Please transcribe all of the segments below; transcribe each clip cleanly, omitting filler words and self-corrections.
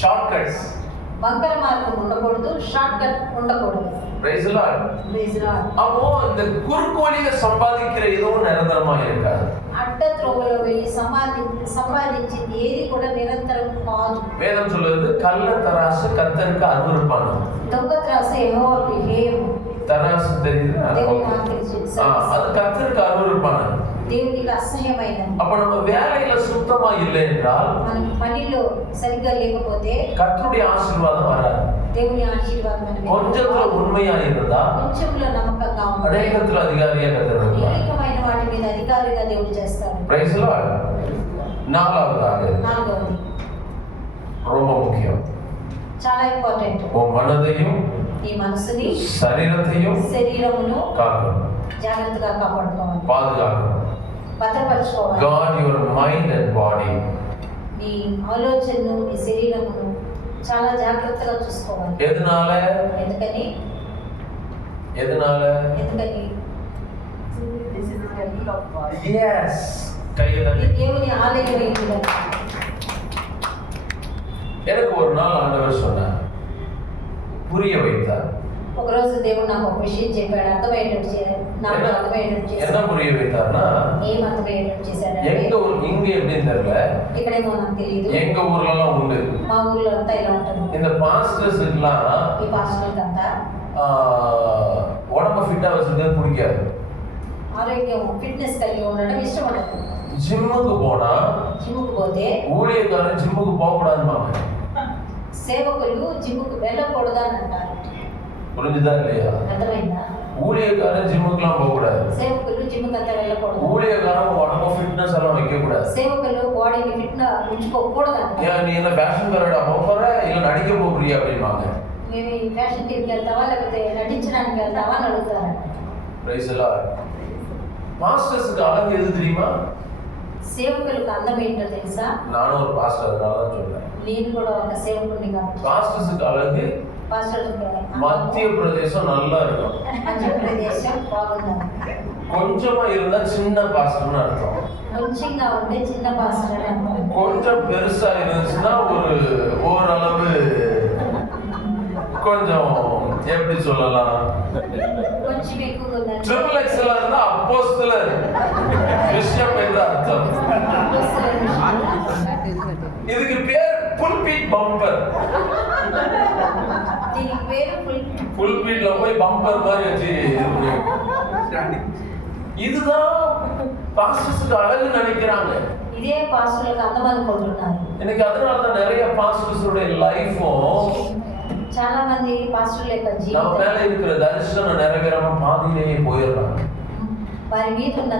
Shortcuts. వంకర మార్గం ఉండకూడదు, షార్ట్ కట్ ఉండకూడదు. Praise the Lord. Praise the Lord. அப்போ இந்த குறுக்கு வழியில சம்பாதிக்கிற எதுவும் நிரந்தரமா இருக்காது. అడ్డ త్రోవలో వెళ్ళి సంపాదించింది ఏది కూడా నిరంతరం కాదు. வேதம் சொல்லுது கள்ள தராசு கர்த்தருக்கு அருவருப்பானது. దొంగ త్రాసు యెహోవాకు హేయము. தராசு தெரியுது, அது கர்த்தருக்கு அருவருப்பானது, దేవునికి అసహ్యమైనది. அப்ப நம்ம வேலையில சுத்தமா இல்லை என்றால், మన పనిలో సరిగ్గా లేకపోతే கர்த்தருடைய ஆசீர்வாதம் வராது. దేవుని ఆశీర్వాదం మనకి கொஞ்சத்துல உண்மையா இருந்தா, కొంచెంలో నమ్మకంగా ఉంటే அநேகத்துல அதிகாரியா கர்த்தர் இருப்பார். అనేకమైన వాటి మీద అధికారిగా దేవుడు చేస్తాడు. Praise the Lord. நாலாவதாக నాలుగవది ரொம்ப முக்கியம், చాలా ఇంపార్టెంట్. உன் மனதையும் ఈ మనసుని శరీరத்தையும் శరీరమును காக்கணும், జాగ్రత్తగా కాపాడుకోవాలి, பாதுகாக்கணும். భద్రపరచుకోవాలి. God your mind and body. నీ ఆలోచనను నీ శరీరమును చాలా జాగ్రత్తగా చూసుకోవాలి. எதனால ఎందుకని எதனால ఎందుకని yes கையில ఇది దేవుని ఆలయమైంది. எனக்கு ஒரு நாள் ஆண்டவர் சொன்னார், புரிய வைத்தார். ఒకరోజు దేవుడు నాకు ఒక విషయం చెప్పాడు, అర్థమయ్యేటట్టు నాకు అర్థమయ్యేటట్టు என்ன చేశాడు. புரிய வைத்தார்னா, ఏం అర్థమయ్యేటట్టు చేశాడంటే, எங்க ஊர் இங்க எப்படின்னு தெரியல, ఇక్కడేమో నాకు తెలియదు, எங்க ஊர்லலாம் உண்டு. మా ఊర్లో అంతా ఇలా ఉంటుంది. இந்த பாஸ்டர்ஸ்க்குலாம் ఈ పాస్టర్లకు అంతా உடம்ப ஃபிட்டா வச்சிருக்கிறது பிடிக்காது. ఆరోగ్యం ఫిట్నెస్ కలిగి ఉండడం ఇష్టం ఉండదు. ஜிம்முக்கு போனா జిమ్ముకు పోతే ஊழியக்காரன் ஜிம்முக்கு போக கூடாதுமாங்க. సేవకులు జిమ్ముకు వెళ్ళకూడదు అని అంటారు. புரிஞ்சுதா இல்லையா? అర్థమైందా? ஊழியக்காரன் ஜிம்முக்குலாம் போக கூடாது. సేవకులు జిమ్ముకు అంతా వెళ్ళకూడదు. ஊழியக்காரன் உடம்ப ஃபிட்னஸ் எல்லாம் வைக்க கூடாது. సేవకులు బాడీని ఫిట్ ఉంచుకోకూడదు అంటారు. ஏன் நீ என்ன ஃபேஷன் கரடா போற இல்ல நடிக்க போறியா அப்படிமாங்க. మేము ఈ ఫ్యాషన్ టీవీకి వెళ్తావా లేకపోతే నటించడానికి వెళ్తావా అని అడుగుతారు. Praise the lord. மாஸ்டர்ஸ்க்கு அழகு எது தெரியுமா? సేవకులకు అందం ఏంటో తెలుసా? நானும் ஒரு பாஸ்டர், அதனால தான் சொல்றேன். నేను కూడా ఒక సేవకుడిని కాబట్టి பாஸ்டர்ஸ்க்கு அழகு పాస్టర్ மத்திய பிரதேசம் நல்லா இருக்கும். మధ్యప్రదేశం బాగుంది. கொஞ்சமா இருந்தா சின்ன பாஸ்டர்னு அர்த்தம். కొంచెంగా ఉంటే చిన్న పాస్టర్ అని అంటారు. கொஞ்சம் பெருசா இருந்துச்சுன்னா ஒரு ஓரளவு கொஞ்சம் எப்படி சொல்லலாம், కొంచెం ఎక్కువగా ఉందంటే ட்ரிபிள் எக்ஸ்எல் இருந்தா அப்போஸ்தலர் விஷயம் என்று அர்த்தம். இதுக்கு பேர் புல்பீட் பம்பர். దీనికి పేరు புல்பீட்ல போய் பம்பர் மாதிரி வச்சு இதுதான் பாஸ்டர்ஸ்க்கு அழகு நினைக்கிறாங்க. ఇదే పాస్టర్లకు అందం అనుకుంటున్నారు. எனக்கு அதனாலதான் நிறைய பாஸ்டர்ஸோட லைஃபும் చాలా మంది పాస్టర్ల యొక్క நம்ம జీవితం மேல இருக்கிற தரிசனம் நிறைவேறாம பாதியிலேயே போயிடுறாங்க. వారి మీద ఉన్న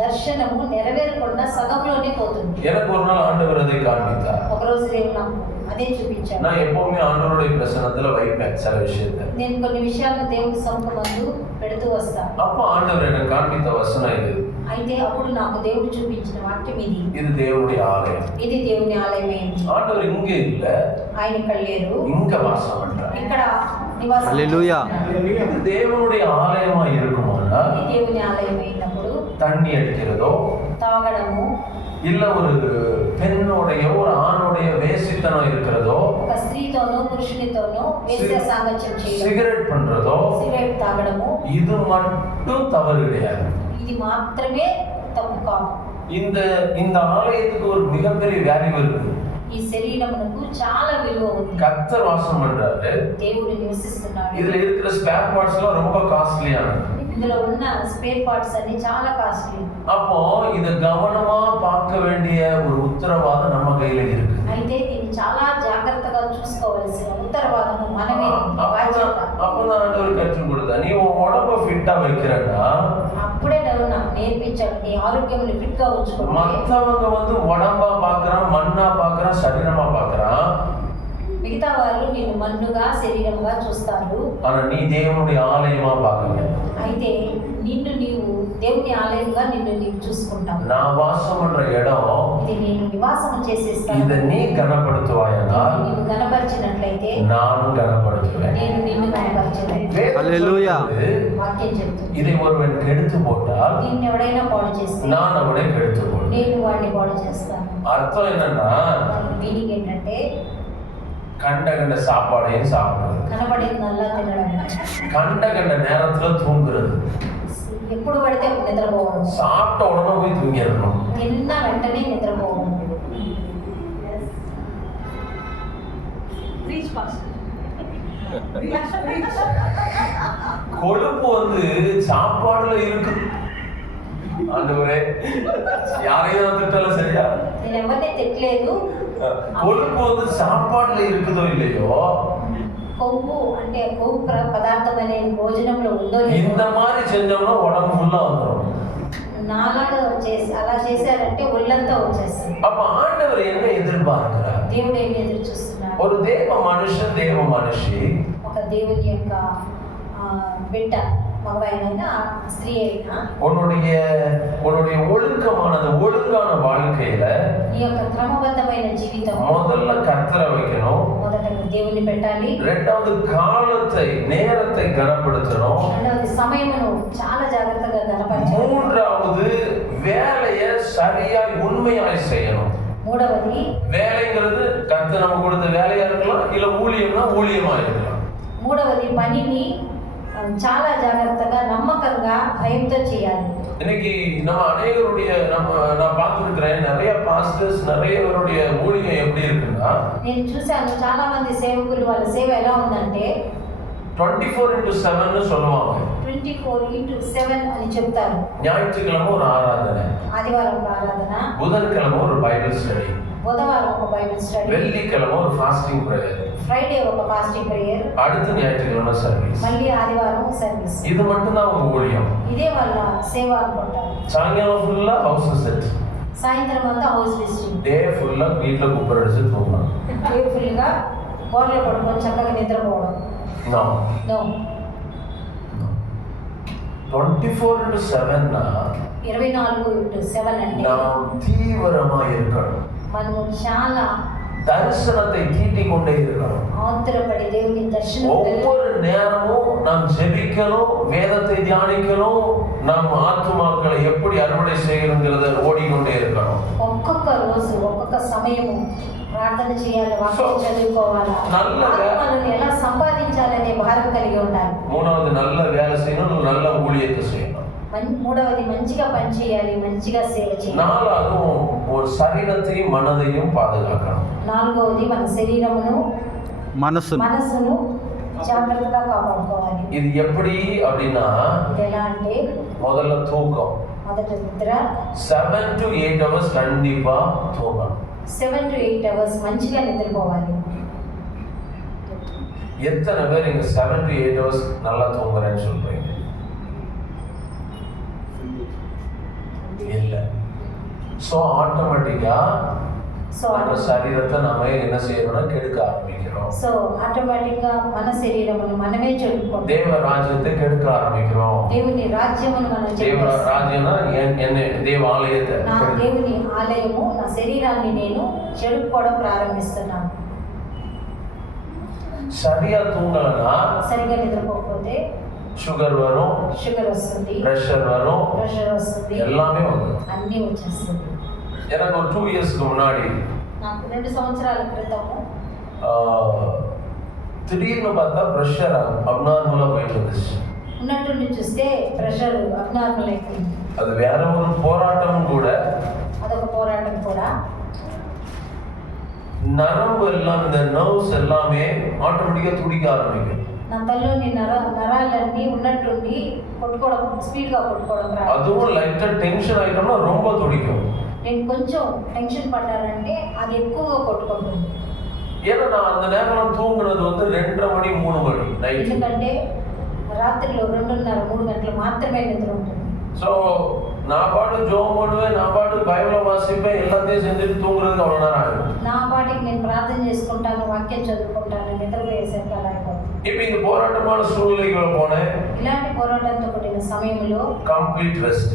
దర్శనము నెరవేరకుండా సగంలోనే పోతుంది. எனக்கு ஒரு நாள் ஆண்டவர் அதை காண்பித்தார். ఒకరోజు దేవుడు నాకు అదే చూపించాడు. நான் எப்பவுமே ஆண்டவருடைய பிரசன்னத்துல வைப்பேன் சில விஷயத்தை. నేను కొన్ని విషయాలను దేవుని సముఖమందు పెడుతూ వస్తాను. அப்ப ஆண்டவர் எனக்கு காண்பித்த வசனம் இது. అయితే అప్పుడు నాకు దేవుడు చూపించిన వాక్యం ఇది. இது தேவனுடைய ஆலயம். ఇది దేవుని ఆలయమైంది. ஆண்டவர் இங்க இல்ல, ఆయన ఇక్కడ లేరు, இங்க வாசம் பண்றார். ఇక్కడ నివాసం. హల్లెలూయా. இது தேவனுடைய ஆலயமா இருக்குமானா, ఇది దేవుని ఆలయమైనప్పుడు தண்ணி அடிக்கிறதோ తాగడము, இல்ல ஒரு பெண்ணுடைய ஒரு ஆணுடைய வேசித்தனம் இருக்கிறதோ, ఒక స్త్రీతోనూ పురుషునితోనూ వేశ్య సాంగత్యం చేయడం, சிகரெட் பண்றதோ, సిగరెట్ తాగడము, இது மட்டும் தவறு கிடையாது. ఇది మాత్రమే తప్పు కాదు. இந்த இந்த ஆலயத்துக்கு ஒரு மிகப்பெரிய வேல்யூ இருக்கு. ఈ శరీరమునకు చాలా విలువ ఉంది. கர்த்தர் வாசம் பண்றாரு. దేవుడు నివసిస్తున్నాడు. இதுல இருக்கிற ஸ்பேர் பார்ட்ஸ் எல்லாம் ரொம்ப காஸ்ட்லியானது. ఇందులో ఉన్న స్పేర్ పార్ట్స్ అన్ని చాలా కాస్ట్లీ. அப்போ இத கவனமா பார்க்க வேண்டிய ஒரு உத்தரவாதம் நம்ம கையில இருக்கு. అయితే దీన్ని చాలా జాగ్రత్తగా చూసుకోవాల్సిన ఉత్తరవాదము మనమే. அப்பதான் ஆண்டவர் கற்றுக் கொடுத்தா, நீ உன் உடம்ப ஃபிட்டா வைக்கிறன்னா, అప్పుడే నాకు నేర్పించాడు, నీ ఆరోగ్యం ఫిట్ గా ఉంచుకో. மத்தவங்க வந்து உடம்பா பாக்குறான், மண்ணா பாக்குறான், சரீரமா பாக்குறான். మిగతా వాళ్ళు నిన్ను మన్నుగా శరీరంగా చూస్తారు. ஆனா நீ தேவனுடைய ஆலயமா பார்க்கணும். అయితే నిన్ను నీవు దేవుని ఆలయంగా నిన్ను నీవు చూసుకుంటావు. நான் வாசம் பண்ற இடம், ఇది నేను నివాసం చేసే స్థలం. இத நீ கனப்படுத்துவாயனால் నీవు గణపరిచినట్లయితే நானும் கனப்படுத்துவேன். నేను నిన్ను గణపరిచేది. హల్లెలూయా. వాక్యం చెప్తుంది. இதை ஒருவன் கெடுத்து போட்டால் దీన్ని ఎవడైనా పాడు చేస్తే நான் அவனை கெடுத்து போடுவேன். నేను వాడిని పాడు చేస్తాను. அர்த்தம் என்னன்னா, మీనింగ్ ఏంటంటే, கண்ட கண்ட சாப்பாடையும் சாப்பிடுறது, కనబడిందల్లా తినడం, கண்ட கண்ட நேரத்துல தூங்குறது, ఎప్పుడు పడితే అప్పుడు నిద్రపోవడం, சாப்பிட்ட உடனே போய் தூங்கிடணும். తిన్న వెంటనే నిద్రపోవడం. கொழுப்பு வந்து சாப்பாடுல இருக்கு. ஆண்டவரே, யாரையும் திட்டல, சரியா? నేను ఎవరిని తిట్టలేదు. கொழுப்பு வந்து சாப்பாடுல இருக்குதோ இல்லையோ, కొవ్వు అంటే కొవ్వు పదార్థం అనేది భోజనంలో ఉందో இந்த மாதிரி செஞ்சோம்னா உடம்பு ஃபுல்லா வந்துடும். నాలాగా చేసి అలా చేశారంటే ఒళ్ళంతా వచ్చేస్తుంది. அப்ப ஆண்டவர் என்ன எதிர்பார்க்கிறார்? దేవుడు ఏమి ఎదురు చూస్తున్నాడు? ஒரு தேவ மனுஷன், தேவ மனுஷி, ఒక దేవుని యొక్క బిడ్డ, మగవాయినైనా స్త్రీ అయినా, உன்னுடைய ஒழுக்கமானது, ஒழுங்கான வாழ்க்கையில నీ యొక్క క్రమబద్ధమైన జీవితం முதல்ல கர்த்தரை வைக்கணும். మొదట దేవుని పెట్టాలి. இரண்டாவது కాలத்தை, நேரத்தை கனப்படுத்தணும். రెండవది సమయమును చాలా జాగ్రత్తగా గణపరచాలి. மூன்றாவது வேலையை சரியாய் உண்மையாய் செய்யணும். మూడవది வேலைங்கிறது கர்த்தர் நமக்கு கொடுத்த வேலையா இருக்கலாம், இல்ல ஊழியம்னா ஊழியமா இருக்கலாம். మూడవది పనిని చాలా జాగ్రత్తగా నమ్మకంగా భయంతో చేయాలి. இன்னைக்கு நம்ம அநேகருடைய நான் பார்த்துருக்கிறேன், நிறைய பாஸ்டர்ஸ், நிறையவருடைய ஊழியம் எப்படி இருக்குன்னா, నేను చూశాను చాలా మంది సేవకులు వాళ్ళ సేవ ఎలా ఉందంటే 24/7 சொல்லுவாங்க. 24/7 అని చెప్తారు. ஞாயிற்றுக்கிழமை ஒரு ஆராதனை, ఆదివారం ఆరాధన, புதன்கிழமை ஒரு பைபிள் ஸ்டடி, బుధవారం ఒక బైబిల్ స్టడీ, வெள்ளிக்கிழமை ஒரு ஃபாஸ்டிங் பிரேயர், ఫ్రైడే ఒక ఫాస్టింగ్ ప్రేయర్, அடுத்த ஞாயிற்றுக்கிழமை சர்வீஸ். మళ్ళీ ఆదివారం సర్వీస్. இது மட்டும்தான் அவங்க ஊழியம். ఇదే వాళ్ళ సేవ అనుకుంటారు. சாயங்காலம் ஃபுல்லா ஹவுஸ் விசிட், సాయంత్రం అంతా హౌస్ విజిటింగ్, டே ஃபுல்லா வீட்டுல குப்பரடிச்சு தூங்கலாம். కేర్ఫుల్గా గోడలో పడుకొని చక్కగా నిద్రపోవడం. No, no. 24/7 24/7 అంటే நாம் தீவிரமா இருக்கணும். మనము చాలా தரிசனத்தை தீட்டிக் கொண்டே இருக்கணும். ஆத்திரப்படி దేవుని దర్శనం ஒவ்வொரு நேரமும் நாம் ஜெபிக்கணும், வேதத்தை தியானிக்கணும், நாம் ஆத்துமாக்களை எப்படி அறுவடை செய்யணுங்கிறத ஓடிக்கொண்டே இருக்கணும். ఒక్కొక్క రోజు ఒక్కొక్క సమయము ప్రార్థన చేయాలి, వాక్యం చదువుకోవాలి, ఆత్మలను ఎలా సంపాదించాలనే భారం కలిగి ఉండాలి. மூணாவது நல்ல வேலை செய்யணும், நல்ல ஊழியத்தை செய்யணும். మూడవది మంచిగా పని చేయాలి, మంచిగా సేవ చేయాలి. நாலாவது ஒரு சரீரத்தையும் மனதையும் பாதுகாக்கணும். నాలుగవది మన శరీరమును మనసును జాగ్రత్తగా కాపాడుకోవాలి. இது எப்படி அப்படின்னா, ఇది ఎలా అంటే முதல்ல தூக்கம், మొదట నిద్ర 7 to 8 hours கண்டிப்பா தூங்கணும். 7 to 8 hours మంచిగా నిద్రపోవాలి. எத்தனை பேர் இங்க 7 to 8 hours நல்லா தூங்குறேன்னு சொல்றீங்க? இல்ல. சோ ஆட்டோமேட்டிக்கா మన శరీరத்தை நாம என்ன செய்யறோம்னா கெடுக்க ஆரம்பிக்கிறோம். సో ఆటోమేటిక్ గా మన శరీరమును మనమే చెడుకుంటాం. தேவ ராஜ்யத்தை கெடுக்க ஆரம்பிக்கிறோம். దేవుని రాజ్యమును మనం தேவ ராஜ்யம்னா என்ன? தேவாலயத்தை, నా దేవుని ఆలయము, నా శరీరాన్ని నేను చెడుకోవడం ప్రారంభిస్తున్నాను. சரியா தூங்கலனா సరిగా నిద్రపోకపోతే சுகர் வரும், షుగర్ వస్తుంది, பிரஷர் வரும், ప్రెషర్ వస్తుంది, எல்லாமே வரும். అన్నీ వచ్చేస్తుంది. எனக்கு ஒரு 2 இயர்ஸ்க்கு முன்னாடி నాకు 2 సంవత్సరాల క్రితము திடீர்னு பார்த்தா பிரஷர் அப்நார்மலா போயிட்டு இருந்துச்சு. ఉన్నట్టుండి చూస్తే ప్రెషర్ అబ్నార్మల్ అయిపోయింది. அது வேற ஒரு போராட்டம் கூட. అదొక పోరాటం కూడా. நரம்பு எல்லாம், இந்த நர்வ்ஸ் எல்லாமே ஆட்டோமேட்டிக்கா துடிக்க ஆரம்பிக்கும். నా తల్లోని నరాలన్నీ ఉన్నట్టుండి కొట్టుకోవడం, స్పీడ్గా కొట్టుకోవడం. அதுவும் லைட்டா டென்ஷன் ஆயிட்டோம்னா ரொம்ப துடிக்கும். నేను కొంచెం టెన్షన్ పడ్డానంటే అది ఎక్కువగా కొట్టుకుంటుంది. ஏன்னா நான் அந்த நேரம் தூங்குனது வந்து 2:30 மணி 3 மணி நைட். ఎందుకంటే రాత్రిలో 2:30 3 గంటలు మాత్రమే నిద్ర ఉంటుంది. ஸோ நான் பாட்டு ஜோம் பண்ணுவேன், நான் பாட்டு பைபிளை வாசிப்பேன், எல்லாத்தையும் செஞ்சுட்டு தூங்குறதுக்கு அவ்வளோ நேரம் ஆகும். నా పాటికి నేను ప్రార్థన చేసుకుంటాను, వాక్యం చదువుకుంటాను, నిద్రపోయేసరికి అలా అయిపోతుంది. இப்போ இந்த போராட்டமான சூழ்நிலைகளை போனேன். ఇలాంటి పోరాటంతో కూడిన సమయంలో కంప్లీట్ రెస్ట్.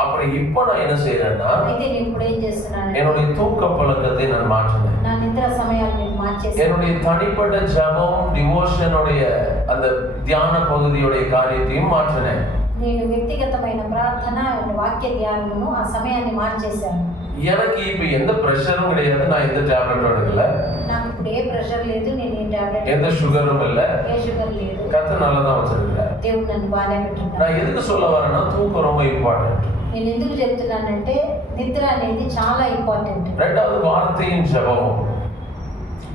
அப்புறம் இப்போ நான் என்ன செய்யறேன்னா, అయితే నేను ఇప్పుడు ఏం చేస్తున్నాను, என்னுடைய தூக்க பழக்கத்தை நான் மாற்றினேன். నా నిద్ర సమయాన్ని నేను మార్చేసాను. என்னுடைய தனிப்பட்ட ஜெபம், டிவோஷனுடைய அந்த தியான பகுதியுடைய காரியத்தையும் மாற்றினேன். నేను వ్యక్తిగతమైన ప్రార్థన, వాక్య ధ్యానమును ఆ సమయాన్ని మార్చేశాను. எனக்கு இப்போ எந்த பிரஷரும் கிடையாது, நான் எந்த டேப்லெட்டும் எடுக்கல. నాకు ఇప్పుడు ఏ ప్రెషర్ లేదు, నేను ఏ టాబ్లెట్, எந்த சுகரும் இல்ல, ఏ షుగర్ లేదు. கர்த்தர் நல்லா தான் வச்சிருக்காரு. దేవుడు నన్ను బాగానే పెట్టున్నాడు. நான் எதுக்கு சொல்ல வரேன்னா தூக்கம் ரொம்ப இம்பார்ட்டன்ட். నేను ఎందుకు చెప్తున్నానంటే నిద్ర అనేది చాలా ఇంపార్టెంట్. ரெண்டாவது வார்த்தையும் ஜெபமும்.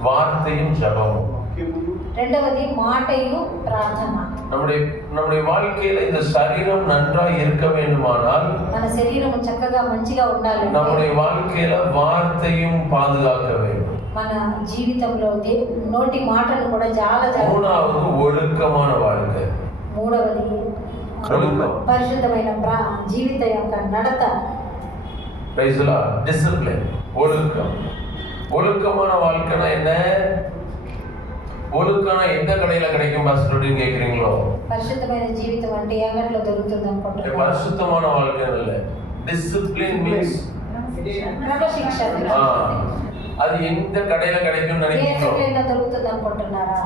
வார்த்தையும் ஜெபமும். రెండవది మాటయు ప్రార్థన. நம்முடைய வாழ்க்கையில இந்த சரீரம் நன்றாய் இருக்க வேண்டுமானால் మన శరీరం చక్కగా మంచిగా ఉండాలంటే நம்முடைய வாழ்க்கையில வார்த்தையும் பாதுகாக்க வேண்டும். మన జీవితంలో నోటి మాటలు కూడా చాలా மூணாவது ஒழுக்கமான வாழ்க்கை. మూడవది పరిశుద్ధమైన జీవిత యొక్క నడత. Price the Lord. டிசிப்ளின், ஒழுக்கம். ஒழுக்கமான வாழ்க்கைனா என்ன? ஒழுக்கம் எந்த கடையில கிடைக்கும் பாஸ்டர் அப்படின்னு கேக்குறீங்களோ? పరిశుద్ధమైన జీవితం అంటే ఎక్కడలో దొరుకుతుంది అనుకుంటున్నారు? పరిశుద్ధமான வாழ்க்கை இல்ல. டிசிப்ளின் மீன்ஸ் క్రమశిక్షణ. அது எந்த கடையில கிடைக்கும் நினைக்கிறீங்களோ? ఎక్కడైనా దొరుకుతుంది అనుకుంటున్నారా?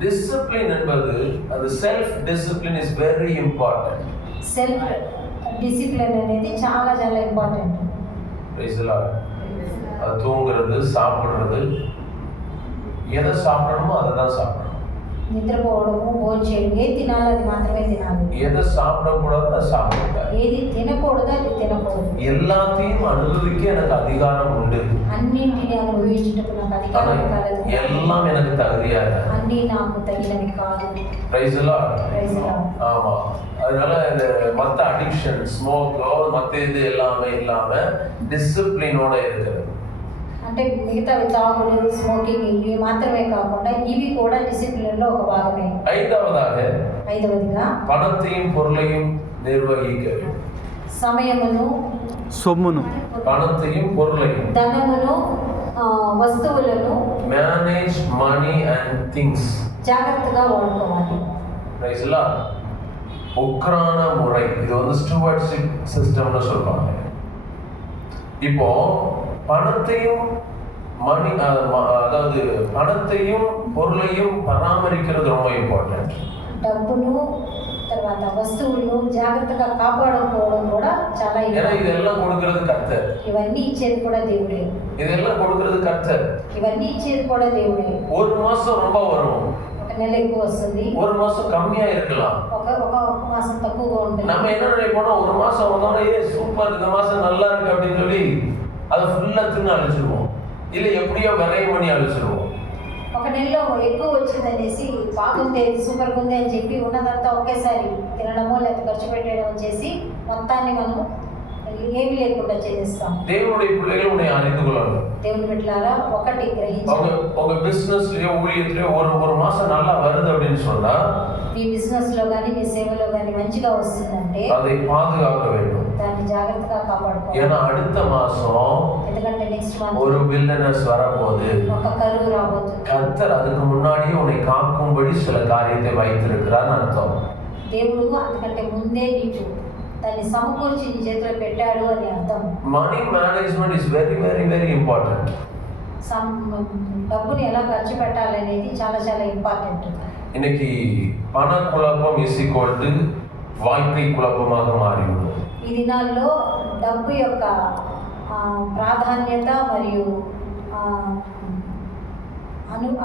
டிசிப்ளின் என்பது அது self discipline is very important. Self discipline అనేది చాలా చాలా ఇంపార్టెంట్. Price the Lord. அது தூங்குறது, சாப்பிடுறது, எதை சாப்பிடணுமோ அதை தான் சாப்பிடணும். నిద్రపోవడము, భోంచేయడం, ఏది తినాలో అది మాత్రమే తినాలి. எதை சாப்பிடக்கூடாது அதை சாப்பிடக்கூடாது. ఏది తినకూడదో అది తినకూడదు. எல்லாத்தையும் அனுபவிக்க எனக்கு அதிகாரம் உண்டு. అన్నింటిని అనుభవించుటకు నాకు అధికారం కలదు. எல்லாம் எனக்கு தகுதியா இருக்கு. అన్నీ నాకు తగినవి కాదు. Praise the Lord. Praise the Lord. ஆமா. அதனால இந்த மத்த அடிக்ஷன், ஸ்மோக்கோ மத்த இது எல்லாமே இல்லாம டிசிப்ளினோட இருக்கிறது. అంటే మిగతా తాగుడు, స్మోకింగ్ ఇవి మాత్రమే కాకుండా ఇవి కూడా డిసిప్లిన్ లో ఒక భాగమే. ఐదవదిగా పணத்தையும் பொருளையும் நிர்வகிக்க வேண்டும். సమయమును, సొమ్మును, పணத்தையும் பொருளையும், ధనమును, వస్తువులను మేనేజ్ మనీ అండ్ థింగ్స్ జాగ్రత్తగా వాడుకోవాలి. Price the Lord. உக்ரான முறை, இது வந்து ஸ்டூவர்ட்ஷிப் சிஸ்டம்னு சொல்றாங்க. இப்போ பணத்தையும் அதாவது பணத்தையும் பொருளையும் பராமரிக்கிறது ரொம்ப இம்பார்ட்டன்ட். డబ్బును తర్వాత వస్తువులను జాగ్రత్తగా కాపాడుకోవడం కూడా చాలా ఇంపార్టెంట్. ஏன்னா இதெல்லாம் கொடுக்கிறது கர்த்தர். ఇవన్నీ ఇచ్చేది కూడా దేవుడే. இதெல்லாம் கொடுக்கிறது கர்த்தர். ఇవన్నీ ఇచ్చేది కూడా దేవుడే. ஒரு மாசம் ரொம்ப வரும், ఒక నెల ఎక్కువ వస్తుంది, ஒரு மாசம் கம்மியா இருக்கலாம், ఒక మాసం తక్కువగా ఉంటుంది. நம்ம என்ன நினைப்போம்னா ஒரு மாசம் வந்தோடனே சூப்பர் இந்த மாசம் நல்லா இருக்கு அப்படின்னு சொல்லி அதை ஃபுல்லா தின்னு அழிச்சிருவோம், இல்லை எப்படியோ விரைவு பண்ணி அழிச்சிருவோம். ఒక నెలలో ఎక్కువ వచ్చిందనేసి బాగుంది, సూపర్గా ఉంది అని చెప్పి ఉన్నదంతా ఒకేసారి తినడమో లేదా ఖర్చు పెట్టడం చేసి మొత్తాన్ని మనం ఏమీ లేకుండా చేస్తాం. தேவனுடைய பிள்ளைகள் உன்னை அறிந்து கொள்ளணும். దేవుని బిడ్డలారా ఒకటి గ్రహించండి. உங்க பிசினஸ்லயோ ஊழியத்திலயோ ஒரு மாசம் நல்லா வருது அப்படின்னு சொன்னா మీ బిజినెస్ లో గానీ మీ సేవలో గానీ మంచిగా వస్తుందంటే அதை பாதுகாக்க வேண்டும். దాన్ని జాగ్రత్తగా కాపాడుకోవాలి. ஏன்னா அடுத்த மாசம் ఎందుకంటే నెక్స్ట్ మంత్ ஒரு வில்லனஸ் வரப்போகுது. ఒక కరువు రాబోతుంది. கர்த்தர் அதுக்கு முன்னாடியே உன்னை காக்கும்படி சில காரியத்தை வைத்திருக்கிறார் அர்த்தம். దేవుడు అందుకంటే ముందే నీకు దాన్ని సమకూర్చి నీ చేతిలో పెట్టాడు అని అర్థం. Money management is very very very important. డబ్బుని ఎలా ఖర్చు పెట్టాలనేది చాలా చాలా ఇంపార్టెంట్. இன்னைக்கு பண குழப்பம் இஸ் ஈக்குவல் டு வாழ்க்கை குழப்பமாக மாறிவிடும். ఈ దినాల్లో డబ్బు యొక్క ప్రాధాన్యత మరియు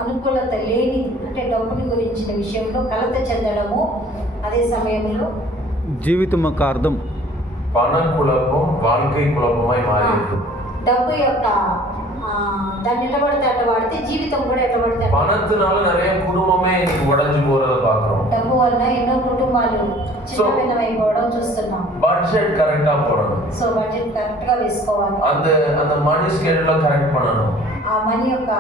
అనుకూలత లేని, అంటే డబ్బుని గురించిన విషయంలో కలత చెందడము, అదే సమయంలో జీవితం యొక్క అర్థం, பண குழப்பம் வாழ்க்கை குழப்பமாய் மாறியது. డబ్బు యొక్క దాన్ని ఎట్టబడితే అట్ట వాడితే జీవితం కూడా ఎట్టబడితే. பணத்தினால நிறைய குடும்பமே உடைஞ்சு போறத பாக்குறோம். డబ్బు వల్ల ఎన్నో కుటుంబాలు చిన్నపిన్నమైపోవడం చూస్తున్నాం. பட்ஜெட் கரெக்டா போடணும். సో బడ్జెట్ కరెక్ట్ గా వేసుకోవాలి. அந்த மணி ஸ்கெడ్యూల్ கரெக்ட் பண்ணணும். ఆ మనీ యొక్క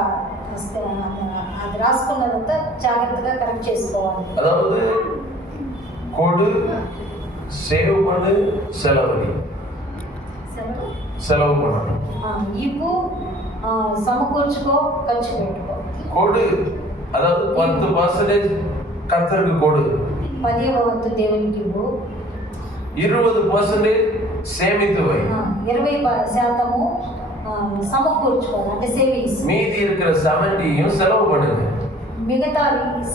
అది రాసుకున్నదంతా జాగ్రత్తగా కరెక్ట్ చేసుకోవాలి. அதாவது கொடு, சேவ் பண்ணு, செலவு பண்ணணும். ఇవ్వు, సమకూర్చుకో, ఖర్చు పెట్టుకో. கொடு, அதாவது 10% கர்த்தருக்கு கொடு, 10వ వంతు దేవునికి ఇవ్వు, 20% சேமித்து வை, 20% సమకూర్చుకో అంటే సేవింగ్స్, மீதி இருக்கிற 70யும் செலவு பண்ணுங்க. మిగతా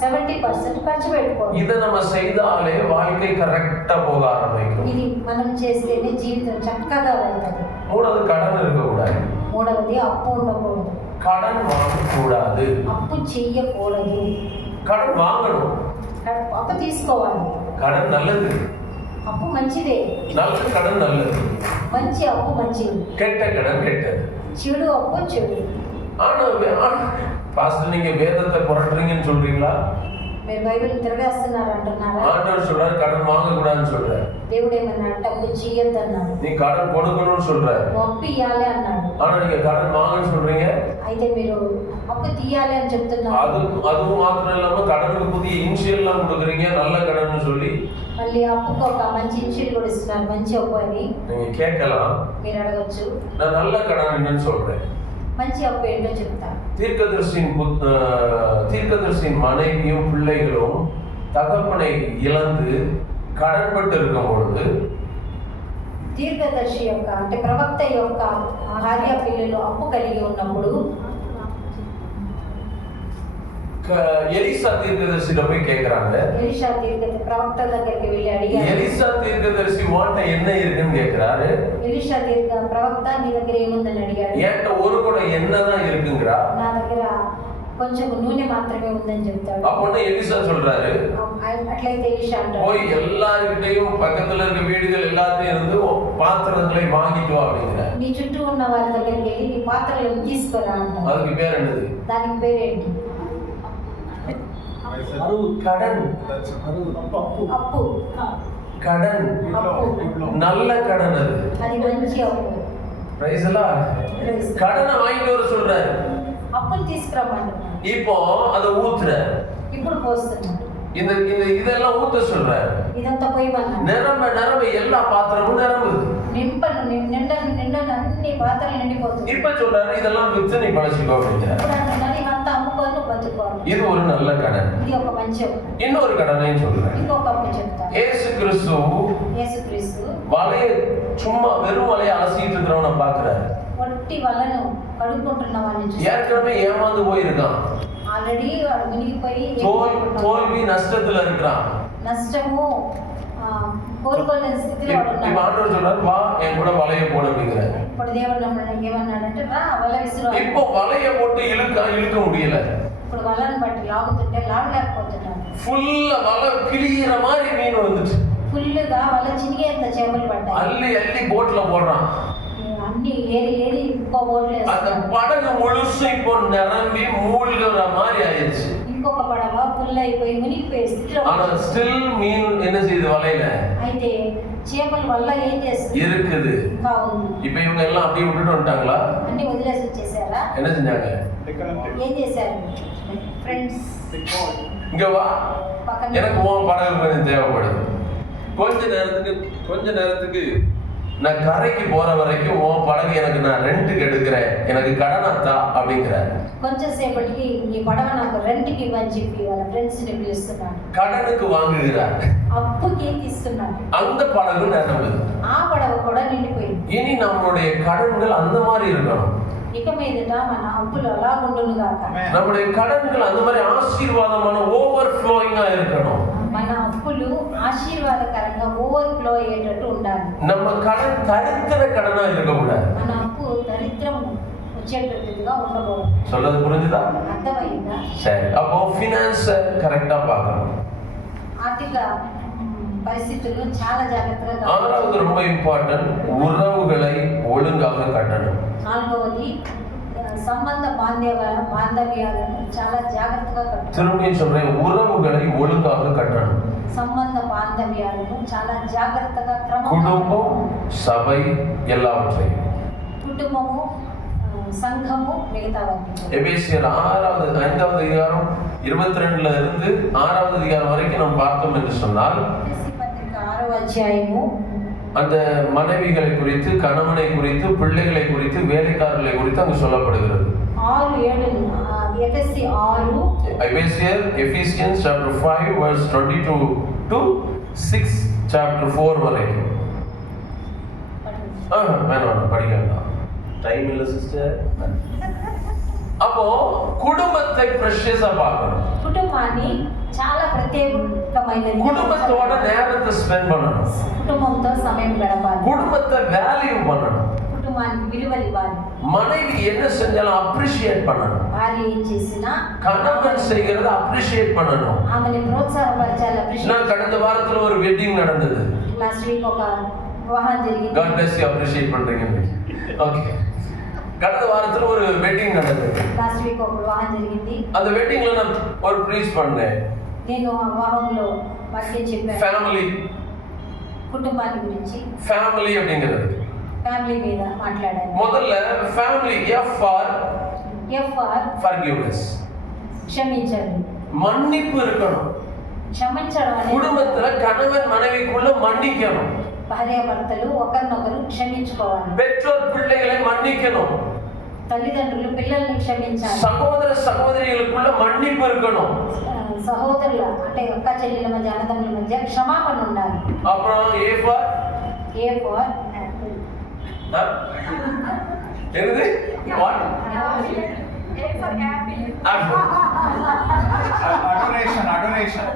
70% ఖర్చు పెట్టుకో. இதை நம்ம செய்தாலே வாழ்க்கை கரெக்டா போக ஆரம்பிக்கும். ఇది మనం చేస్తేనే జీవితం చక్కగా వెళ్తుంది. மூணாவது கடன் இருக்க கூடாது. మూడవది అప్పు ఉండకూడదు. கடன் வாங்கக்கூடாது. అప్పు చెయ్యకూడదు. கடன் வாங்கணும். అప్పు తీసుకోవాలి. கடன் நல்லது. అప్పు మంచిదే. நல்ல கடன் நல்லது. మంచి అప్పు మంచిది. கெட்ட கடன் கெட்டது. చెడు అప్పు చెడు. ஆனா பாஸ்டர் நீங்க வேதத்தை புரட்டுறீங்கன்னு சொல்றீங்களா? మీరు బైబిల్ తిరగేస్తున్నారు అంటున్నారా? ஆண்டவர் சொல்றாரு கடன் வாங்க கூடாதுன்னு சொல்றாரு. దేవుడు ఏమన్నాడు? అప్పు చేయొద్దు అన్నాడు. நீ கடன் கொடுக்கணும்னு சொல்றாரு. అప్పు ఇయ్యాలి అన్నాడు. ஆனா நீங்க கடன் வாங்கன்னு சொல்றீங்க. అయితే మీరు అప్పు తీయాలి అని చెప్తున్నారు. அதுவும் மாத்திரம் இல்லாம கடனுக்கு புதிய இன்ஷியல்லாம் கொடுக்குறீங்க, நல்ல கடன் சொல்லி. మళ్ళీ అప్పుకు ఒక మంచి ఇన్షియల్ కూడా ఇస్తున్నారు, మంచి అప్పు అని. நீங்க கேட்கலாம், మీరు అడగొచ్చు. நான் நல்ல கடன் என்னன்னு சொல்றேன். మంచి అప్పు ఏంటో చెప్తాను. தீர்க்கதரிசியின் மனைவியும் பிள்ளைகளும் தகப்பனை இழந்து கடன்பட்டு இருக்கும் பொழுது, దీర్ఘదర్శి యొక్క అంటే ప్రవక్త యొక్క భార్య పిల్లలు అప్పు కలిగి ఉన్నప్పుడు எலிசா தீர்க்கதரிசியில போய் கேக்குறாங்க. ఎలీషా ప్రవక్త దగ్గరికి వెళ్ళి అడిగారు. எலிசா தீர்க்கதரிசி வாட்ட என்ன இருக்குன்னு கேக்குறாரு. ఎలీషా ప్రవక్త నీ దగ్గర ఏముందని అడిగాడు. என்கிட்ட ஒரு குடம் எண்ணெய் தான் இருக்குங்கிறா. నా దగ్గర కొంచెం నూనె మాత్రమే ఉందని చెప్తాడు. அப்போ எலிசா சொல்றாரு, అట్లయితే ఎలీషా అంటాడు, போய் எல்லார்கிட்டையும் பக்கத்துல இருக்க வீடுகள் எல்லாத்தையும் இருந்து பாத்திரங்களை வாங்கிட்டு வா அப்படிங்கிறார். నీ చుట్టూ ఉన్న వారి దగ్గరికి వెళ్ళి నీ పాత్రలను తీసుకురా అంటాడు. அதுக்கு பேர் என்னது? దానికి పేరేంటి? கடன். అప్పు. கடன் நல்ல கடன். అది మంచి అప్పు. பிரைஸ் எல்லாம் கடனை வாங்கிட்டு வர சொல்றாரு. అప్పులు తీసుకురమ్మంటున్నాడు. இப்போ அதை ஊத்துறாரு. ఇప్పుడు పోస్తున్నాడు. இதெல்லாம் ஊத்த சொல்றாரு. ఇదంతా పోయమన్నాడు. நிரம்ப எல்லா பாத்திரமும் நிரம்புது. నిండా అన్ని పాత్రలు నిండిపోతుంది. இப்ப சொல்றாரு இதெல்லாம் வித்து நீ பழச்சிக்கோ அப்படிங்கிறாரு. ఇప్పుడు అంటున్నాడు ఇవంతా అమ్ముకొని బతుకోవాలి. இது ஒரு நல்ல கடன். ఇది ఒక మంచి అప్పు. இன்னொரு கடனையும் சொல்றாரு. ఇంకొక అప్పు చెప్తాను. యేసుక్రీస్తు வலைய சும்மா வெறும் வலைய அலசிட்டு இருக்கிறவனை பாக்குறாரு. ఒట్టి వలను కడుక్కుంటున్న వాళ్ళని చూసి ஏற்கனவே ஏமாந்து போயிருக்கான். ఆల్రెడీ వాడు మునిగిపోయి தோல்வி நஷ்டத்துல இருக்கிறான். నష్టము కోలుకోలేని స్థితిలో ఉన్నాడు. ஆண்டவர் சொல்றாரு வா என் கூட வலைய போடு அப்படிங்கிறாரு. ఇప్పుడు దేవుడు నమ్మడానికి ఏమన్నాడంటే రా వల విసిరు. இப்போ வலைய போட்டு இழுக்க முடியல. ఇప్పుడు వలను బట్టి లాగుతుంటే లాగలేకపోతున్నాడు. ఫుల్ వల கிளியிற மாதிரி மீன் வந்துச்சு. ఫుల్గా వల చినిగేంత చేపలు పడ్డాయి. அள்ளி போட்ல போடுறான். అన్ని ఏరి ఇంకో బోట్లు அந்த படகு முழுசும் இப்போ நிரம்பி மூழ்கிற மாதிரி ஆயிடுச்சு. ఇంకొక పడవ ఫుల్ అయిపోయి మునిగిపోయే స్థితిలో. ஆனா ஸ்டில் மீன் என்ன செய்யுது வலையில? అయితే చేపలు వల్ల ఏం చేస్తుంది? இருக்குது. ఇంకా ఉంది. இப்போ இவங்க எல்லாம் அப்படியே விட்டுட்டு வந்துட்டாங்களா? అన్ని వదిలేసి వచ్చేసారా? என்ன செஞ்சாங்க? ఏం చేశారు? ఫ్రెండ్స్ இங்க வா, எனக்கு உன் படகு கொஞ்சம் தேவைப்படுது. கொஞ்ச நேரத்துக்கு நான் கரைக்கு போற வரைக்கும் உன் படகு எனக்கு நான் ரெண்டுக்கு எடுக்கிறேன், எனக்கு கடனாத்தா அப்படிங்கிறாரு. కొంచెం సేపటికి ఈ పడవ నాకు రెంట్కి ఇవ్వని చెప్పి వాళ్ళ ఫ్రెండ్స్ ని పిలుస్తున్నాడు. கடனுக்கு வாங்குகிறார். అప్పుకి తీస్తున్నాడు. அந்த படகு நிரம்புது. ఆ పడవ కూడా నిండిపోయింది. இனி நம்மளுடைய கடன்கள் அந்த மாதிரி இருக்கணும். ఇక మీదట మన అప్పులు అలా ఉండును గాక. நம்மளுடைய கடன்கள் அந்த மாதிரி ஆசீர்வாதமான ஓவர்ஃப்ளோயிங்கா இருக்கணும். మన అప్పులు ఆశీర్వాదకరంగా ఓవర్ఫ్లో అయ్యేటట్టు ఉండాలి. நம்ம கடன் தரித்திர கடனா இருக்க கூடாது. మన అప్పు దరిద్రం వచ్చేటట్టుగా ఉండకూడదు. சொல்றது புரிஞ்சுதா? అర్థమైందా? சரி, அப்போ ఫైనాన్స్ కరెక్టా பார்க்கணும். ఆర్థిక పరిస్థితుల్లో చాలా జాగ్రత్తగా. ஆறாவது ரொம்ப இம்பார்ட்டன்ட், உறவுகளை ஒழுங்காக கட்டணும். నాలుగవది సంబంధ బాంధవ్యాలను చాలా జాగ్రత్తగా కట్టాలి. திரும்பி சொல்றேன், உறவுகளை ஒழுங்காக கட்டணும். సంబంధ బాంధవ్యాలను చాలా జాగ్రత్తగా குடும்பம், சபை எல்லாவற்றையும். కుటుంబము, సంఘము, మిగతావన్నీ. எபேசியர் 5வது அதிகாரம் 22ல இருந்து 6வது அதிகாரம் வரைக்கும் நாம் பார்த்தோம் என்று சொன்னால், పత్రిక 6వ అధ్యాయము அந்த மனைவிகளை குறித்து, கணவனை குறித்து, பிள்ளைகளை குறித்து, வேலைக்காரர்களை குறித்து அங்கு சொல்லப்படுகிறது. 6:7 Ephesians chapter 5 verse 22 to 6 chapter 4 வரைக்கும். வேணாம் படிக்கலாம், டைம் இல்ல சிஸ்டர். அப்போ குடும்பத்தை பிரஷியஸா பார்க்கணும். కుటుంబాన్ని చాలా ప్రత్యేకమైనది. குடும்பத்தோட நேரத்தை ஸ்பெண்ட் பண்ணணும். కుటుంబంతో సమయం గడపాలి. குடும்பத்தை வேல்யூ பண்ணணும். కుటుంబ కుటుంబానికి విలువలు ఇవ్వాలి. மனைவி என்ன செஞ்சாலும் அப்ரிஷியேட் பண்ணணும். భార్య ఏం చేసినా கணவன் செய்கிறத அப்ரிஷியேட் பண்ணணும். ఆమెని ప్రోత్సాహపరచాలి. நான் கடந்த வாரத்துல ஒரு வெட்டிங் நடந்தது. లాస్ట్ వీక్ ఒక వివాహం జరిగింది. God bless you, appreciate பண்றீங்க. ஓகே. கடந்த வாரத்துல ஒரு வெட்டிங் நடந்தது. లాస్ట్ వీక్ ఒక వివాహం జరిగింది. அந்த வெட்டிங்ல நான் ஒரு ப்ரீச் பண்ணேன். నేను ఆ వివాహంలో వాక్యం చెప్పాను. ஃபேமிலி కుటుంబాన్ని గురించి, ஃபேமிலி அப்படிங்கிறது ఫ్యామిలీ మీద మాట్లాడాను. முதல்ல family F for F R forgiveness. క్షమించండి. மன்னிப்பு இருக்கணும். క్షమించడం అనేది குடும்பத்துல கணவன் மனைவிக்குள்ள மன்னிக்கணும். భార్యాభర్తలు ఒకరినొకరు క్షమించుకోవాలి. பெற்றோர் பிள்ளைகளை மன்னிக்கணும். తల్లిదండ్రులు పిల్లల్ని క్షమించాలి. சகோதர சகோதரிகளுக்குள்ள மன்னிப்பு இருக்கணும். సహోదరుల అంటే అక్క చెల్లెల మధ్య, అన్నదమ్ముల మధ్య క్షమాపణ ఉండాలి. அப்புறம் A for ఏ ఫర్ என்னது? What? Adoration.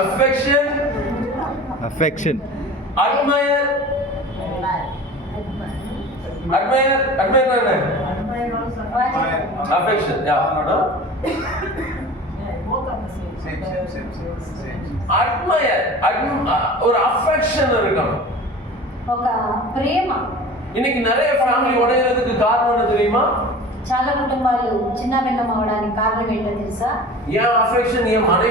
Affection. Affection, Admire. என்ன? Affection. Yeah. No? Admire. ஒரு affection இருக்கணும். ఒక ప్రేమ. இன்னைக்கு நிறைய ஃபேமிலி உடையறதுக்கு காரணம் என்ன தெரியுமா? చాలా కుటుంబాలు చిన్న భిన్నం అవడానికి కారణం ఏంటో తెలుసా? என் affection என் மனைவி